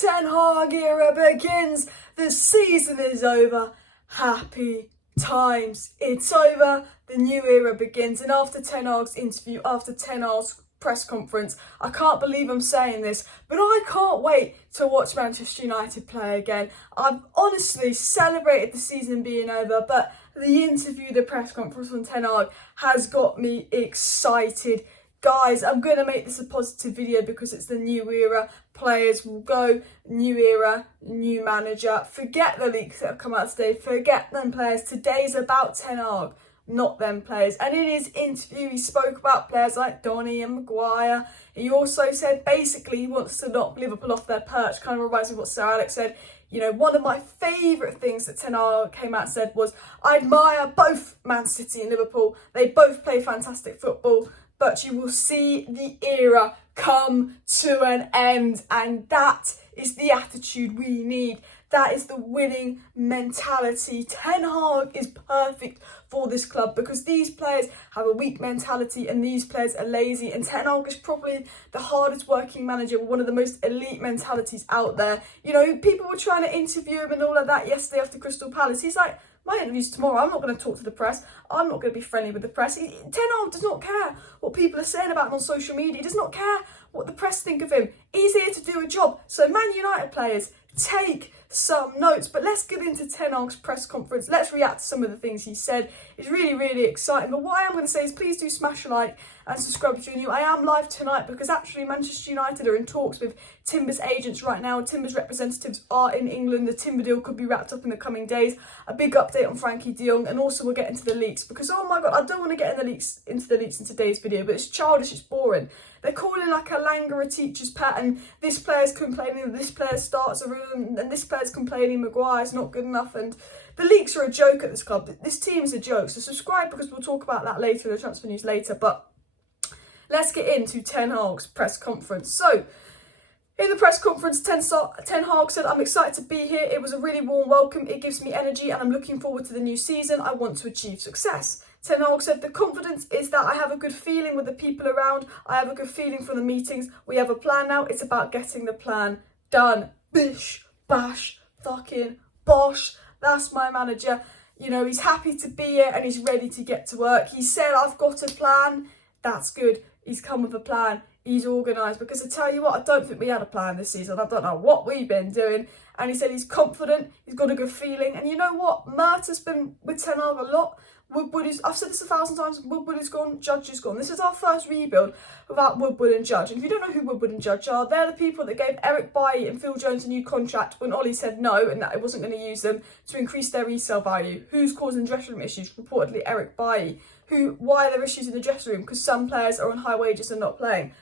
Ten Hag era begins. The season is over. Happy times. It's over. The new era begins. And after Ten Hag's interview, after Ten Hag's press conference, I can't believe I'm saying this, but I can't wait to watch Manchester United play again. I've honestly celebrated the season being over, but the interview, the press conference from Ten Hag has got me excited. Guys, I'm going to make this a positive video because it's the new era. Players will go, new era, new manager. Forget the leaks that have come out today. Forget them players. Today's about Ten Hag, not them players. And in his interview, he spoke about players like Donny and Maguire. He also said basically he wants to knock Liverpool off their perch. Kind of reminds me of what Sir Alex said. You know, one of my favourite things that Ten Hag came out and said was, I admire both Man City and Liverpool. They both play fantastic football, but you will see the era come to an end. And that is the attitude we need. That is the winning mentality. Ten Hag is perfect for this club because these players have a weak mentality and these players are lazy. And Ten Hag is probably the hardest working manager, one of the most elite mentalities out there. You know, people were trying to interview him and all of that yesterday after Crystal Palace. He's like, my interview's tomorrow. I'm not going to talk to the press. I'm not going to be friendly with the press. Ten Hag does not care what people are saying about him on social media. He does not care what the press think of him. He's here to do a job. So Man United players, take some notes. But let's get into Ten Hag's press conference. Let's react to some of the things he said. It's really, really exciting. But what I am going to say is please do smash a like and subscribe if you're new. I am live tonight because actually Manchester United are in talks with Timber's agents right now. Timber's representatives are in England. The Timber deal could be wrapped up in the coming days. A big update on Frankie de Jong, and also we'll get into the leaks because, oh my God, I don't want to get into the leaks in today's video, but it's childish, it's boring. They're calling like a Langer a teacher's pet, and this player's complaining that this player starts a room, and this player's complaining Maguire's not good enough, and the leaks are a joke at this club. This team is a joke, so subscribe because we'll talk about that later in the transfer news later. But let's get into Ten Hag's press conference. So, in the press conference, Ten Hag said, I'm excited to be here. It was a really warm welcome. It gives me energy and I'm looking forward to the new season. I want to achieve success. Ten Hag said, the confidence is that I have a good feeling with the people around. I have a good feeling from the meetings. We have a plan now. It's about getting the plan done. Bish, bash, fucking bosh. That's my manager. You know, he's happy to be here and he's ready to get to work. He said, I've got a plan. That's good. He's come with a plan. He's organised, because I tell you what, I don't think we had a plan this season. I don't know what we've been doing. And he said he's confident, he's got a good feeling. And you know what? Mert has been with Ten Hag a lot. Woodward is, I've said this 1,000 times, Woodward is gone, Judge is gone. This is our first rebuild without Woodward and Judge. And if you don't know who Woodward and Judge are, they're the people that gave Erik Bailly and Phil Jones a new contract when Ollie said no and that it wasn't going to use them to increase their resale value. Who's causing dressing room issues? Reportedly Erik Bailly. Why are there issues in the dressing room? Because some players are on high wages and not playing.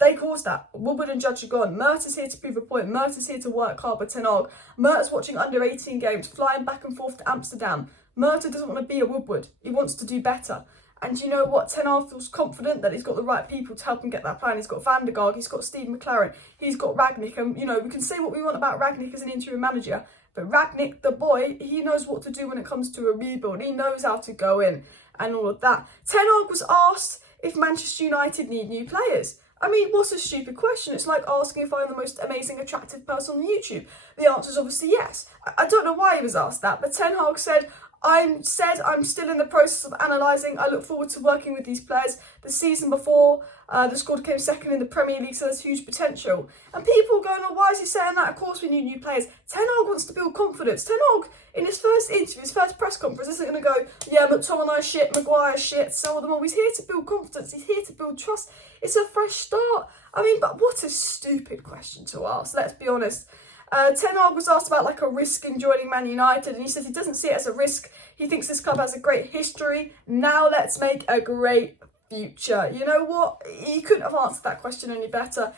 They caused that. Woodward and Judge are gone. Mert is here to prove a point. Mert is here to work hard with Ten Hag. Mert's watching under-18 games, flying back and forth to Amsterdam. Mert doesn't want to be a Woodward. He wants to do better. And you know what? Ten Hag feels confident that he's got the right people to help him get that plan. He's got Van der Gaag, he's got Steve McLaren, he's got Rangnick. And, you know, we can say what we want about Rangnick as an interim manager, but Rangnick, the boy, he knows what to do when it comes to a rebuild. He knows how to go in and all of that. Ten Hag was asked if Manchester United need new players. I mean, what's a stupid question? It's like asking if I'm the most amazing, attractive person on YouTube. The answer is obviously yes. I don't know why he was asked that, but Ten Hag said, I'm still in the process of analysing. I look forward to working with these players. The season before, the squad came second in the Premier League, so there's huge potential. And people going, oh, why is he saying that? Of course we need new players. Ten Hag wants to build confidence. Ten Hag, in his first interview, his first press conference, isn't going to go, yeah, McTominay shit, Maguire shit, sell them all. He's here to build confidence. He's here to build trust. It's a fresh start. I mean, but what a stupid question to ask, let's be honest. Ten Hag was asked about like a risk in joining Man United, and he said he doesn't see it as a risk. He thinks this club has a great history. Now let's make a great future. You know what? He couldn't have answered that question any better.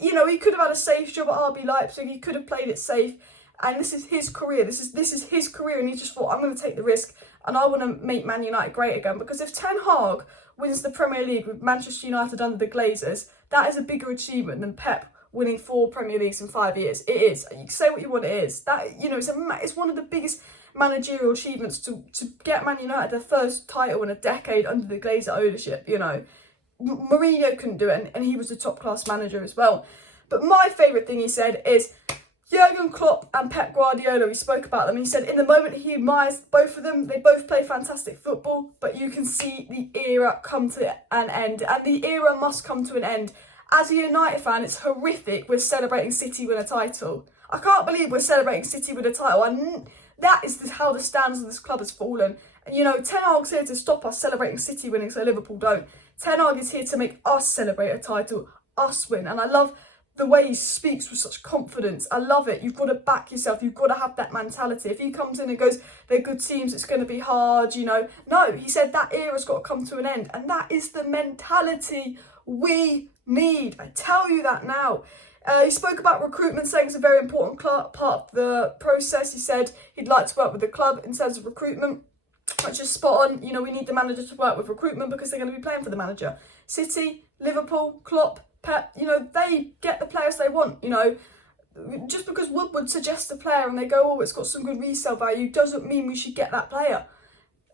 You know, he could have had a safe job at RB Leipzig. He could have played it safe. And this is his career. This is his career, and he just thought, I'm going to take the risk, and I want to make Man United great again. Because if Ten Hag wins the Premier League with Manchester United under the Glazers, that is a bigger achievement than Pep winning 4 Premier Leagues in 5 years. It is. You can say what you want, it is. That, you know, it's one of the biggest managerial achievements to get Man United their first title in a decade under the Glazer ownership, you know. Mourinho couldn't do it, and he was a top-class manager as well. But my favourite thing he said is, Jurgen Klopp and Pep Guardiola, we spoke about them. He said in the moment he admires both of them. They both play fantastic football, but you can see the era come to an end, and the era must come to an end. As a United fan, it's horrific we're celebrating City win a title. I can't believe we're celebrating City win a title, and that is how the stands of this club has fallen. And you know, Ten Hag's here to stop us celebrating City winning so Liverpool don't. Ten Hag is here to make us celebrate a title, us win, and I love the way he speaks with such confidence. I love it. You've got to back yourself. You've got to have that mentality. If he comes in and goes, they're good teams, it's going to be hard, you know. No, he said that era's got to come to an end. And that is the mentality we need. I tell you that now. He spoke about recruitment, saying it's a very important part of the process. He said he'd like to work with the club in terms of recruitment, which is spot on. You know, we need the manager to work with recruitment because they're going to be playing for the manager. City, Liverpool, Klopp, Pep, you know, they get the players they want. You know, just because Woodward suggests a player and they go, oh, it's got some good resale value, doesn't mean we should get that player.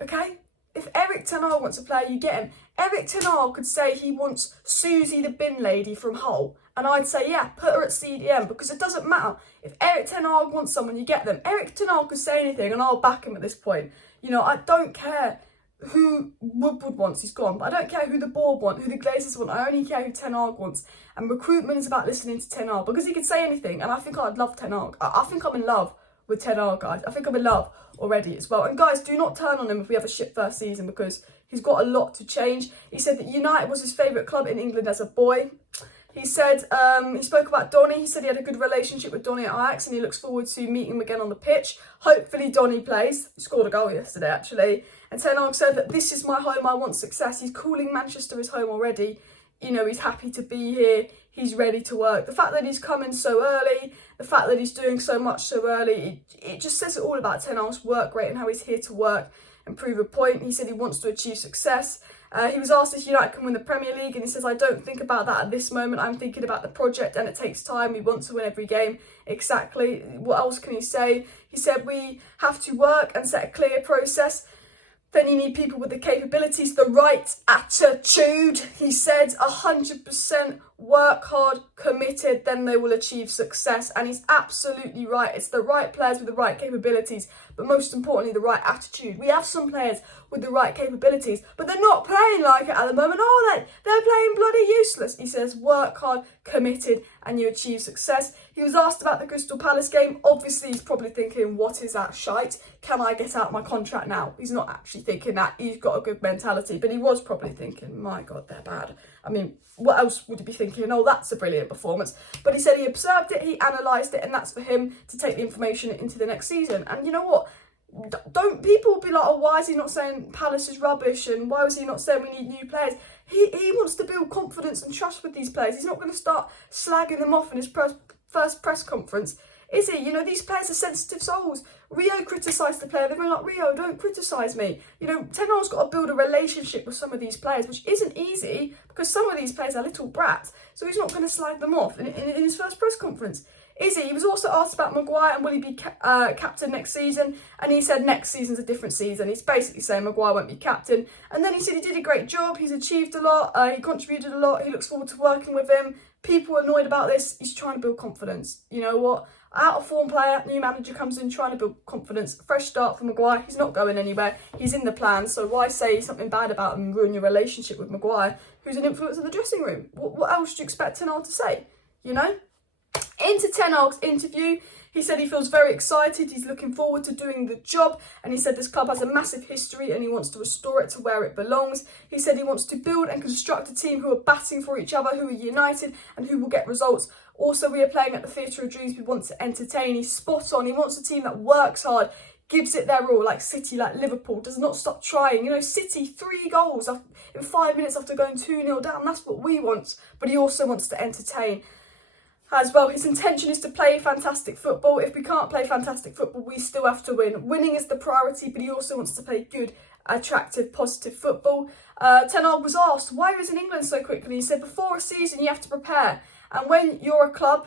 Okay? If Erik Ten Hag wants a player, you get him. Erik Ten Hag could say he wants Susie the bin lady from Hull, and I'd say, yeah, put her at CDM, because it doesn't matter. If Erik Ten Hag wants someone, you get them. Erik Ten Hag could say anything and I'll back him at this point. You know, I don't care who Woodward wants, he's gone, but I don't care who the board want, who the Glazers want. I only care who Ten Hag wants. And recruitment is about listening to Ten Hag, because he could say anything, and I think I'd love Ten Hag. I think I'm in love with Ten Hag, guys. I think I'm in love already as well. And guys, do not turn on him if we have a shit first season, because he's got a lot to change. He said that United was his favourite club in England as a boy. He said, he spoke about Donny. He said he had a good relationship with Donny at Ajax and he looks forward to meeting him again on the pitch. Hopefully Donny plays. He scored a goal yesterday, actually. And Ten Hag said that this is my home, I want success. He's calling Manchester his home already. You know, he's happy to be here. He's ready to work. The fact that he's coming so early, the fact that he's doing so much so early, it just says it all about Ten Hag's work rate and how he's here to work and prove a point. He said he wants to achieve success. He was asked if United can win the Premier League, and he says, I don't think about that at this moment. I'm thinking about the project, and it takes time. We want to win every game. Exactly. What else can he say? He said, we have to work and set a clear process. Then you need people with the capabilities, the right attitude. He said 100% work hard, committed, then they will achieve success. And he's absolutely right. It's the right players with the right capabilities, but most importantly, the right attitude. We have some players with the right capabilities, but they're not playing like it at the moment, are they? They're playing bloody useless. He says work hard, committed, and you achieve success. He was asked about the Crystal Palace game. Obviously, he's probably thinking, what is that shite? Can I get out my contract now? He's not actually thinking that. He's got a good mentality, but he was probably thinking, my God, they're bad. I mean, what else would he be thinking? Oh, that's a brilliant performance. But he said he observed it, he analysed it, and that's for him to take the information into the next season. And you know what? Don't people be like, oh, why is he not saying Palace is rubbish, and why was he not saying we need new players? He wants to build confidence and trust with these players. He's not going to start slagging them off in his first press conference, is he? You know, these players are sensitive souls. Rio criticised the player. They were like, Rio, don't criticise me. You know, Ten Hag's got to build a relationship with some of these players, which isn't easy because some of these players are little brats. So he's not going to slag them off in his first press conference, is he? He was also asked about Maguire and will he be captain next season, and he said next season's a different season. He's basically saying Maguire won't be captain, and then he said he did a great job, he's achieved a lot, he contributed a lot, he looks forward to working with him. People are annoyed about this. He's trying to build confidence. You know what? Out of form player, new manager comes in trying to build confidence. Fresh start for Maguire. He's not going anywhere. He's in the plan. So why say something bad about him and ruin your relationship with Maguire, who's an influence in the dressing room? What else do you expect Ten Hag to say? You know? Into Ten Hag's interview, he said he feels very excited, he's looking forward to doing the job, and he said this club has a massive history and he wants to restore it to where it belongs. He said he wants to build and construct a team who are batting for each other, who are united and who will get results. Also, we are playing at the Theatre of Dreams, we want to entertain. He's spot on. He wants a team that works hard, gives it their all, like City, like Liverpool, does not stop trying. You know, City, 3 goals in 5 minutes after going 2-0 down. That's what we want. But he also wants to entertain as well. His intention is to play fantastic football. If we can't play fantastic football, we still have to win. Winning is the priority, but he also wants to play good, attractive, positive football. Ten Hag was asked, why was in England so quickly? He said, before a season, you have to prepare. And when you're a club,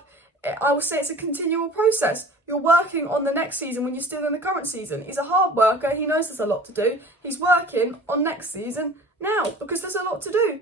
I would say it's a continual process. You're working on the next season when you're still in the current season. He's a hard worker. He knows there's a lot to do. He's working on next season now because there's a lot to do.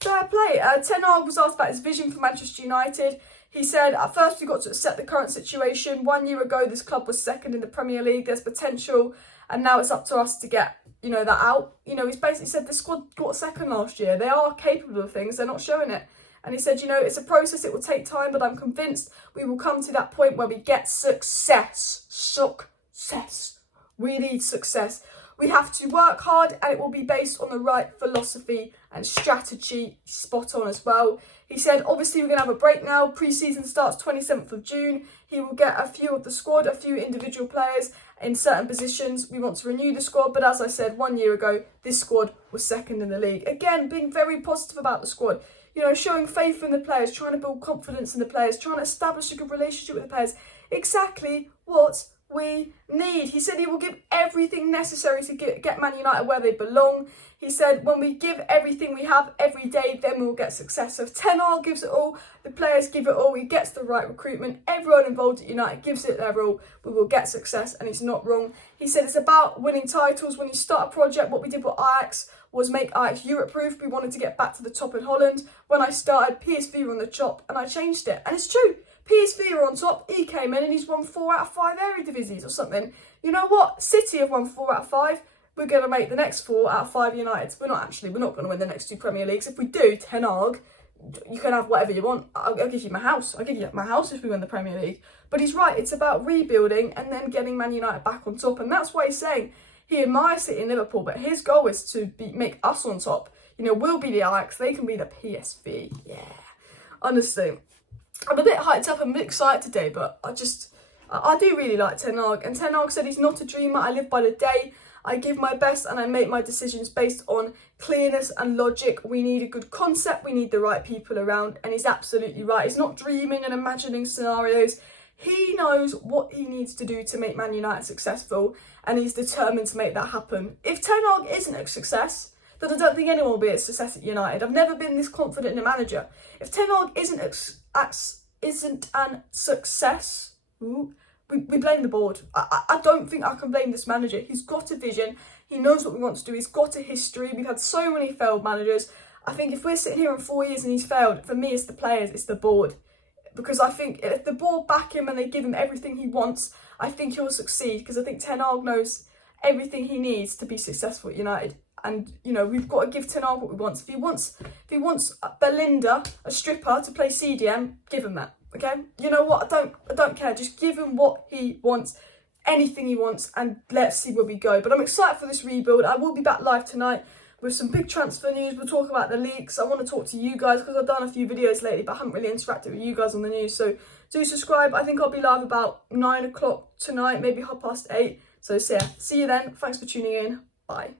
Fair play. Ten Hag was asked about his vision for Manchester United. He said, at first we've got to accept the current situation. 1 year ago, this club was second in the Premier League. There's potential, and now it's up to us to get, you know, that out. You know, he's basically said the squad got second last year. They are capable of things. They're not showing it. And he said, you know, it's a process. It will take time, but I'm convinced we will come to that point where we get success. Success. We need success. We have to work hard, and it will be based on the right philosophy and strategy. Spot on as well. He said, obviously, we're going to have a break now. Pre-season starts 27th of June. He will get a few of the squad, a few individual players in certain positions. We want to renew the squad. But as I said, 1 year ago, this squad was second in the league. Again, being very positive about the squad. You know, showing faith in the players, trying to build confidence in the players, trying to establish a good relationship with the players. Exactly what we need. He said he will give everything necessary to get Man United where they belong. He said, when we give everything we have every day, then we'll get success. So if Ten Hag gives it all, the players give it all, he gets the right recruitment, everyone involved at United gives it their all, we will get success, and he's not wrong. He said it's about winning titles. When you start a project, what we did with Ajax was make Ajax Europe-proof. We wanted to get back to the top in Holland. When I started, PSV were on the top, and I changed it. And it's true. PSV are on top. He came in and he's won 4 out of 5 Eredivisie or something. You know what? City have won 4 out of 5. We're going to make the next 4 out of 5 United. We're not going to win the next 2 Premier Leagues. If we do, Ten Hag, you can have whatever you want. I'll give you my house. I'll give you my house if we win the Premier League. But he's right. It's about rebuilding and then getting Man United back on top. And that's why he's saying he admires City and Liverpool, but his goal is to make us on top. You know, we'll be the Ajax. They can be the PSV. Yeah. Honestly, I'm a bit hyped up. I'm a bit excited today, but I do really like Ten Hag. And Ten Hag said he's not a dreamer. I live by the day. I give my best and I make my decisions based on clearness and logic. We need a good concept. We need the right people around. And he's absolutely right. He's not dreaming and imagining scenarios. He knows what he needs to do to make Man United successful, and he's determined to make that happen. If Ten Hag isn't a success, then I don't think anyone will be a success at United. I've never been this confident in a manager. If Ten Hag isn't an success, we blame the board. I don't think I can blame this manager. He's got a vision. He knows what we want to do. He's got a history. We've had so many failed managers. I think if we're sitting here in 4 years and he's failed, for me, it's the players, it's the board. Because I think if the board back him and they give him everything he wants, I think he'll succeed. Because I think Ten Hag knows everything he needs to be successful at United. And, you know, we've got to give Ten Hag what he wants. If he wants Belinda, a stripper, to play CDM, give him that. Okay? You know what? I don't care. Just give him what he wants, anything he wants, and let's see where we go. But I'm excited for this rebuild. I will be back live tonight with some big transfer news. We'll talk about the leaks. I want to talk to you guys because I've done a few videos lately, but I haven't really interacted with you guys on the news. So do subscribe. I think I'll be live about 9 o'clock tonight, maybe 8:30. So yeah, see you then. Thanks for tuning in. Bye.